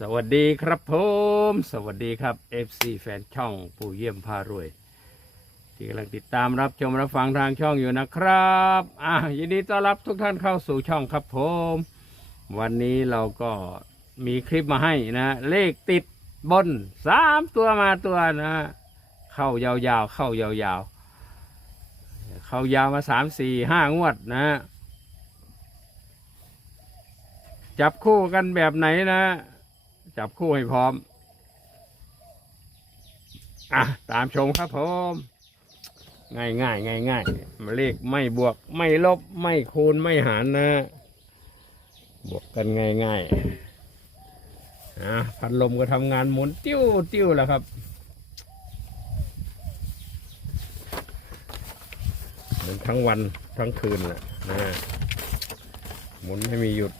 สวัสดีครับผม สวัสดีครับ FC แฟนช่องปู่เยี่ยมพารวย ที่กำลังติดตามรับชมรับฟังทางช่องอยู่นะครับอะยินดีต้อนรับทุกท่านเข้าสู่ช่องครับผม วันนี้เราก็มีคลิปมาให้นะ เลขติดบนสามตัวมาตัวนะ เข้ายาวๆ เข้ายาวๆ เข้ายาวมาสามสี่ห้างวดนะจับคู่กันแบบไหนนะ จับคู่ให้พร้อม อะ ตามชมครับผมง่ายง่ายง่ายง่ายมาเลขไม่บวกไม่ลบไม่คูณไม่หารนะ บวกกันง่ายง่ายอะพัดลมก็ทำงานหมุนติ้วติ้วแล้วครับหมุนทั้งวันทั้งคืนแหละนะหมุนให้มีหยุด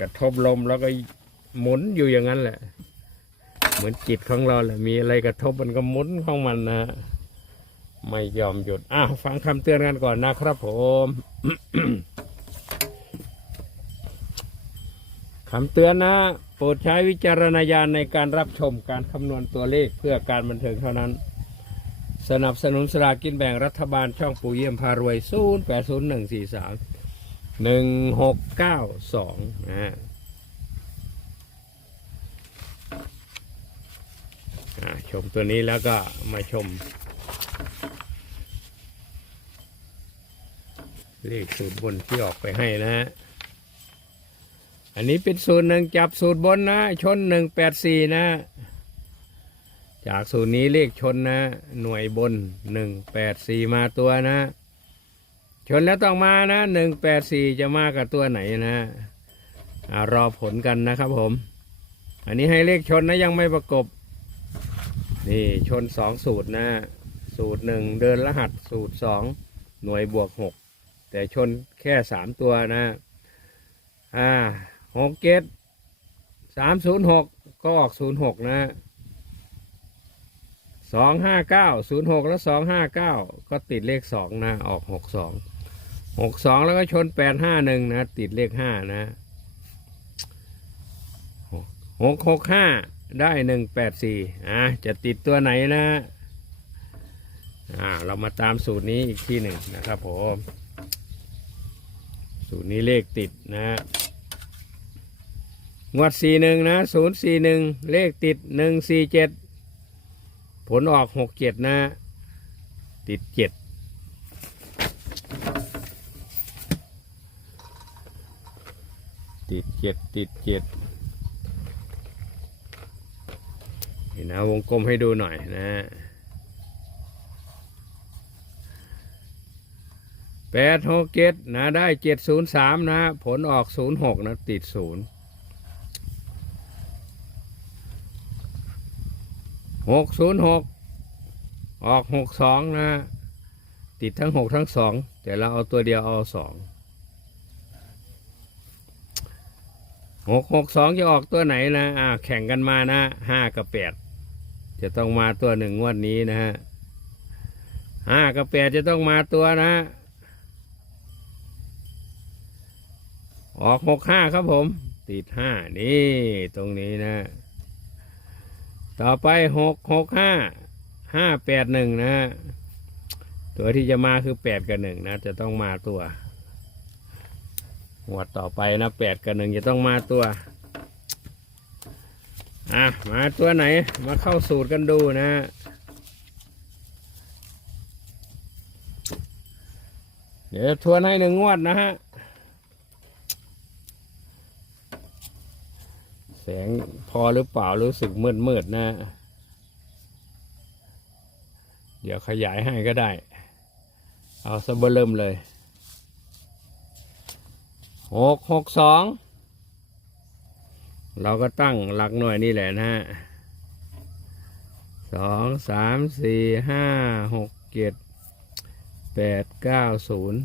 กระทบลมแล้วก็ หมุนอยู่อย่างนั้นแหละ เหมือนจิตของเราแหละมีอะไรกระทบมันก็หมุนของมันนะไม่ยอมหยุดอะฟังคำเตือนกันก่อนนะครับผมคำเตือนนะ โปรดใช้วิจารณญาณในการรับชมการคำนวณตัวเลขเพื่อการบันเทิงเท่านั้น สนับสนุนสลากกินแบ่งรัฐบาลช่องปู่เยี่ยมพารวย 0 8 0 1 4 3หนึ่งหกเก้าสองนะอ่าช มตัวนี้แล้วก็มาชม เลขสูตรบนที่ออกไปให้นะฮะอันนี้เป็นสูตรหนึ่งจับสูตรบนนะ ชนหนึ่งแปดสี่นะ จากสูตรนี้เลขชนนะ หน่วยบนหนึ่งแปดสี่มาตัวนะ ชนแล้วต้องมานะหนึ่งแปดสี่จะมากับตัวไหนนะอรอผลกันนะครับผม อันนี้ให้เลขชนนะยังไม่ประกบ นี่ชนสองสูตรนะสูตรหนึ่งเดินรหัสสูตรสองหน่วยบวกหกแต่ชนแค่สามตัวนะอ่าหกเกตสามศูนย์หกก็ออกศูนย์หกนะสองห้าเก้าศูนย์หกแล้วสองห้าเก้าก็ติดเลขสองนะออกหกสองหกสองแล้วก็ชนแปดห้าหนึ่งนะ ติดเลขห้านะหกหกห้า ได้หนึ่งแปดสี่อะจะติดตัวไหนนะอ่าเรามาตามสูตรนี้อีกทีหนึ่งนะครับผมสูตรนี้เลขติดนะงวดสี่หนึ่งนะศูนย์สี่หนึ่งเลขติดหนึ่งสี่เจ็ดผลออกหกเจ็ดนะ ติดเจ็ดติดเจ็ดติดเจ็ด นี่นะวงกลมให้ดูหน่อยนะแปดหกเจ็ดนะได้เจ็ดศูนย์สามนะผลออกศูนย์หกนะติดศูนย์หกศูนย์หกออกหกสองนะ ติดทั้งหกทั้งสองแต่เราเอาตัวเดียวเอาสองหกหกสองจะออกตัวไหนนะอ่าแข่งกันมานะห้ากับแปด จะต้องมาตัวหนึ่งงวดนี้นะฮะห้ากับแปดจะต้องมาตัวนะ ออกหกห้าครับผม ติดห้านี่ตรงนี้นะ ต่อไปหกหกห้าห้าแปดหนึ่งนะตัวที่จะมาคือแปดกับหนึ่งนะ จะต้องมาตัว หัวดต่อไปนะแปดกับหนึ่งจะต้องมาตัว อะมาตัวไหนมาเข้าสูตรกันดูนะเดี๋ยวทวนให้หนึ่งงวดนะฮะ แสงพอหรือเปล่ารู้สึกมืดมืดๆนะ เดี๋ยวขยายให้ก็ได้ เอาซะเบอร์เริ่มเลยหกหกสอง เราก็ตั้งหลักหน่วยนี่แหละนะฮะสองสามสี่ห้าหกเจ็ดแปดเก้าศูนย์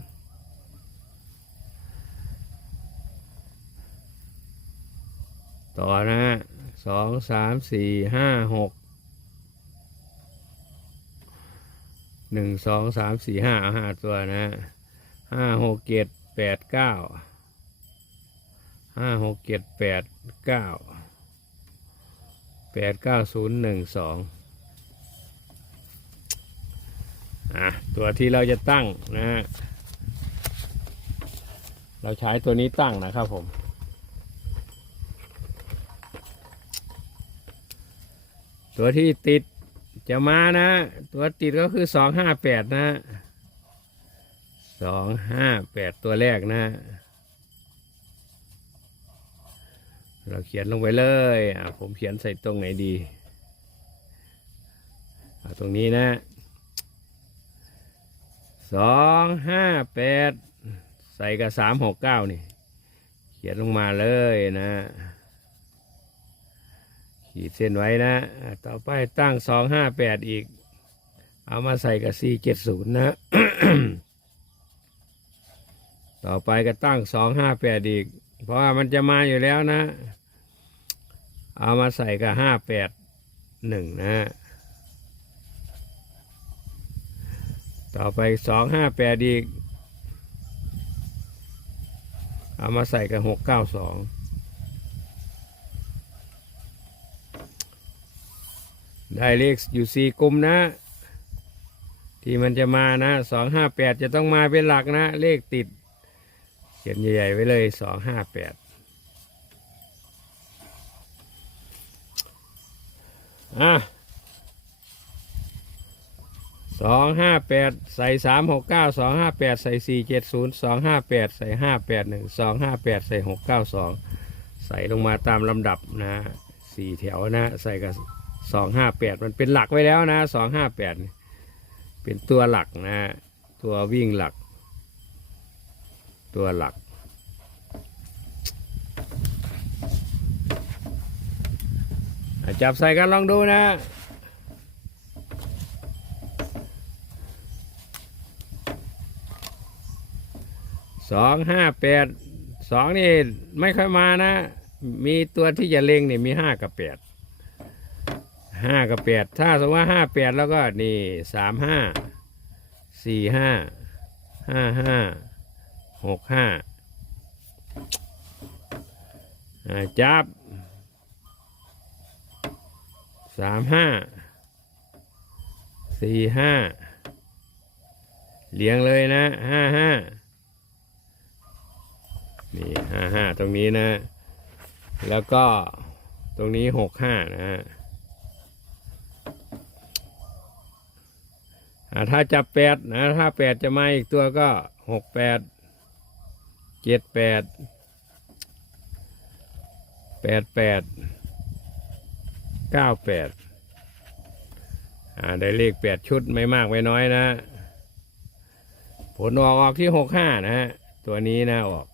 ต่อนะฮะสองสามสี่ห้าหกหนึ่งสองสามสี่ห้าเอาห้าตัวนะห้าหกเจ็ดแปดเก้า ห้าหกเจ็ดแปดเก้าแปดเก้าศูนย์หนึ่งสองอะตัวที่เราจะตั้งนะฮะเราใช้ตัวนี้ตั้งนะครับผม ตัวที่ติดจะมานะ ตัวติดก็คือสองห้าแปดนะสองห้าแปดตัวแรกนะ เราเขียนลงไปเลยอะผมเขียนใส่ตรงไหนดีเอาตรงนี้นะสองห้าแปดใส่กับสามหกเก้านี่ เขียนลงมาเลยนะ ขีดเส้นไว้นะอะต่อไปตั้งสองห้าแปดอีก เอามาใส่กับสี่เจ็ดศูนย์นะ ต่อไปก็ตั้งสองห้าแปดอีก เพราะว่ามันจะมาอยู่แล้วนะ เอามาใส่กับห้าแปดหนึ่งนะต่อไปสองห้าแปดอีก เอามาใส่กับหกเก้าสองได้เลขอยู่สี่กลุ่มนะ ที่มันจะมานะสองห้าแปดจะต้องมาเป็นหลักนะ เลขติด เขียนใหญ่ๆไว้เลยสองห้าแปด อะสองห้าแปดใส่สามหกเก้าสองห้าแปดใส่สี่เจ็ดศูนย์สองห้าแปดใส่ห้าแปดหนึ่งสองห้าแปดใส่หกเก้าสองใส่ลงมาตามลำดับนะสี่แถวนะใส่กับสองห้าแปดมันเป็นหลักไว้แล้วนะสองห้าแปดเป็นตัวหลักนะ ตัววิ่งหลัก ตัวหลัก อะ จับใส่กันลองดูนะสองห้าแปดสองนี่ไม่ค่อยมานะ มีตัวที่จะเล็งนี่มีห้ากับแปดห้ากับแปดถ้าสมมติว่าห้าแปดแล้วก็นี่สามห้าสี่ห้าห้าห้าหกห้าอ่าจับ สามห้าสี่ห้าเลี้ยงเลยนะห้าห้านี่ห้าห้าตรงนี้นะ แล้วก็ตรงนี้หกห้านะฮะถ้าจับแปดนะถ้าแปดจะมาอีกตัวก็หกแปดเจ็ดแปดแปดแปด เก้าแปดอ่าได้เลขแปดชุดไม่มากไม่น้อยนะผลออกออกที่หกห้านะฮะตัวนี้นะออก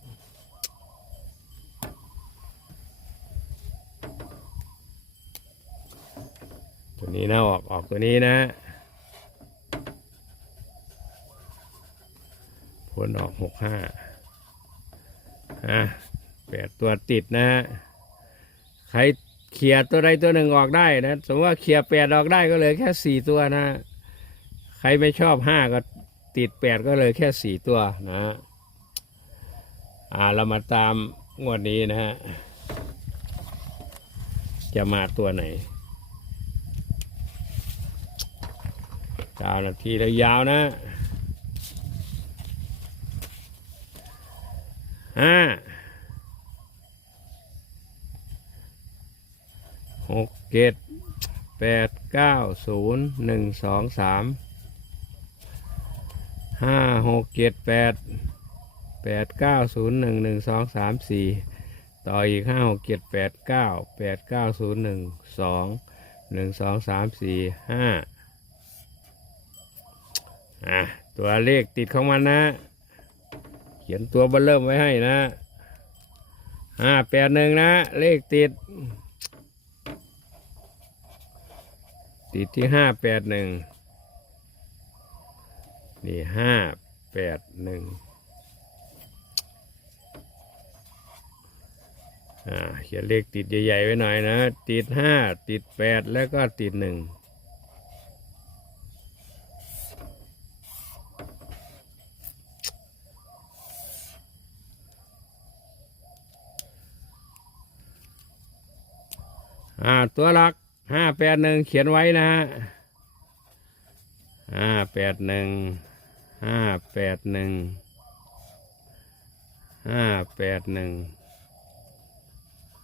ตัวนี้นะออกออกตัวนี้นะ ผลออกหกห้าอะแปดตัวติดนะฮะใคร เคลียตัวใดตัวหนึ่งออกได้นะ สมมติว่าเคลียแปดออกได้ก็เลือแค่สี่ตัวนะ ใครไม่ชอบห้าก็ติดแปดก็เลยแค่สี่ตัวนะอ่าเรามาตามงวดนี้นะฮะ จะมาตัวไหนเก้านาทีแล้วยาวนะห้า หกเจ็ดแปดเก้าศูนย์หนึ่งสองสามห้าหกเจ็ดแปดแปดเก้าศูนย์หนึ่งหนึ่งสองสามสี่ต่ออีกห้าหกเจ็ดแปดเก้าแปดเก้าศูนย์หนึ่งสองหนึ่งสองสามสี่ห้าอะตัวเลขติดของมันนะ เขียนตัวบอร์เริ่มไว้ให้นะห้าแปดหนึ่งนะ เลขติด ติดที่ห้าแปดหนึ่งนี่ห้าแปดหนึ่งอ่าเขียนเลขติดใหญ่ๆไว้หน่อยนะ ติดห้าติดแปดแล้วก็ติดหนึ่งอ่าตัวหลัก ห้าแปดหนึ่งเขียนไว้นะฮะห้าแปดหนึ่งห้าแปดหนึ่งห้าแปดหนึ่ง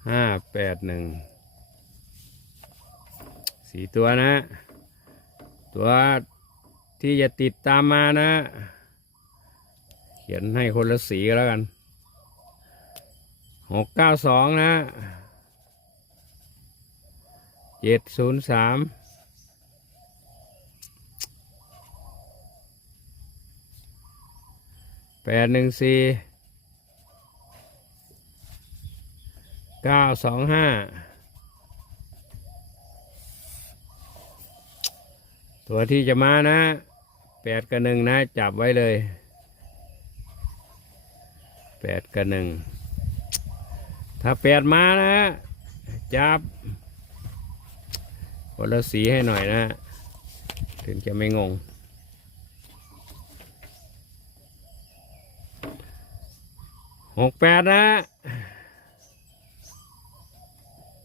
ห้าแปดหนึ่งสี่ตัวนะ ตัวที่จะติดตามมานะ เขียนให้คนละสีก็แล้วกันหกเก้าสองนะ เจ็ดศูนย์สามแปดหนึ่งสี่เก้าสองห้าตัวที่จะมานะแปดกับหนึ่งนะ จับไว้เลยแปดกับหนึ่งถ้าแปดมานะ จับ คนละสีให้หน่อยนะถึงจะไม่งง หกแปดนะ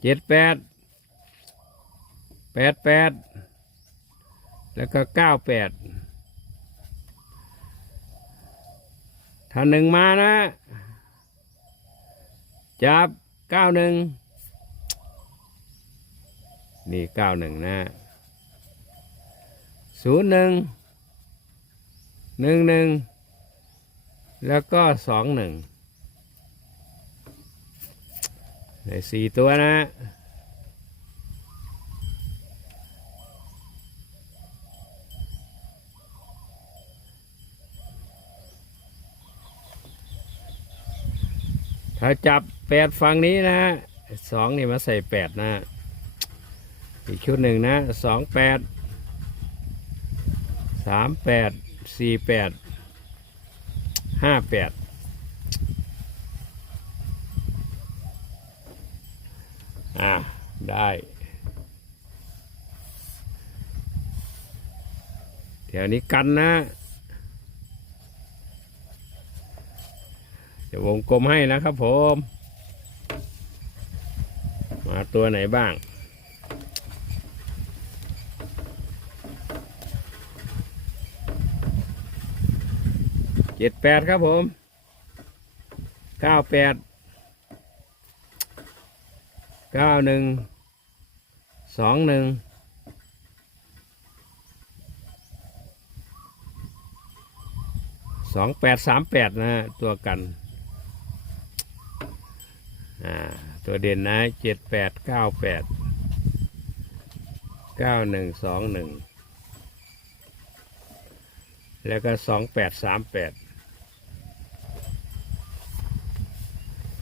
เจ็ดแปดแปดแปดแล้วก็เก้าแปดถ้าหนึ่งมานะ จับเก้าหนึ่ง นี่เก้าหนึ่งนะศูนย์หนึ่งหนึ่งหนึ่งแล้วก็สองหนึ่งในสี่ตัวนะถ้าจับแปดฝั่งนี้นะสองนี่มาใส่แปดนะ อีกชุดหนึ่งนะสองแปดสามแปดสี่แปดห้าแปดอ่าได้แถวนี้กันนะจะวงกลมให้นะครับผม มาตัวไหนบ้าง เจ็ดแปดครับผมเก้าแปดเก้าหนึ่งสองหนึ่งสองแปดสามแปดนะตัวกันอ่าตัวเด่นนะเจ็ดแปดเก้าแปดเก้าหนึ่งสองหนึ่งแล้วก็สองแปดสามแปด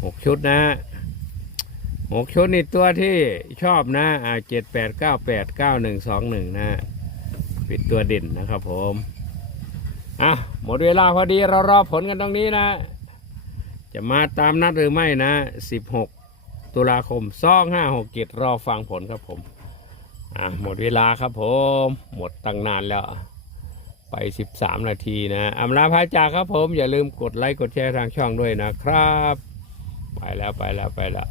หกชุดนะฮะหกชุดนี่ตัวที่ชอบนะอ่าเจ็ดแปดเก้าแปดเก้าหนึ่งสองหนึ่งนะปิดตัวเด่นนะครับผมอะหมดเวลาพอดีเรารอผลกันตรงนี้นะ จะมาตามนัดหรือไม่นะ16ตุลาคมซองห้าหกเจ็ดรอฟังผลครับผมอะหมดเวลาครับผม หมดตั้งนานแล้ว ไป 13 นาทีนะอำลาพาจากครับผม อย่าลืมกดไลค์ กดแชร์ทางช่องด้วยนะครับ ไปแล้วไปแล้วไปแล้ว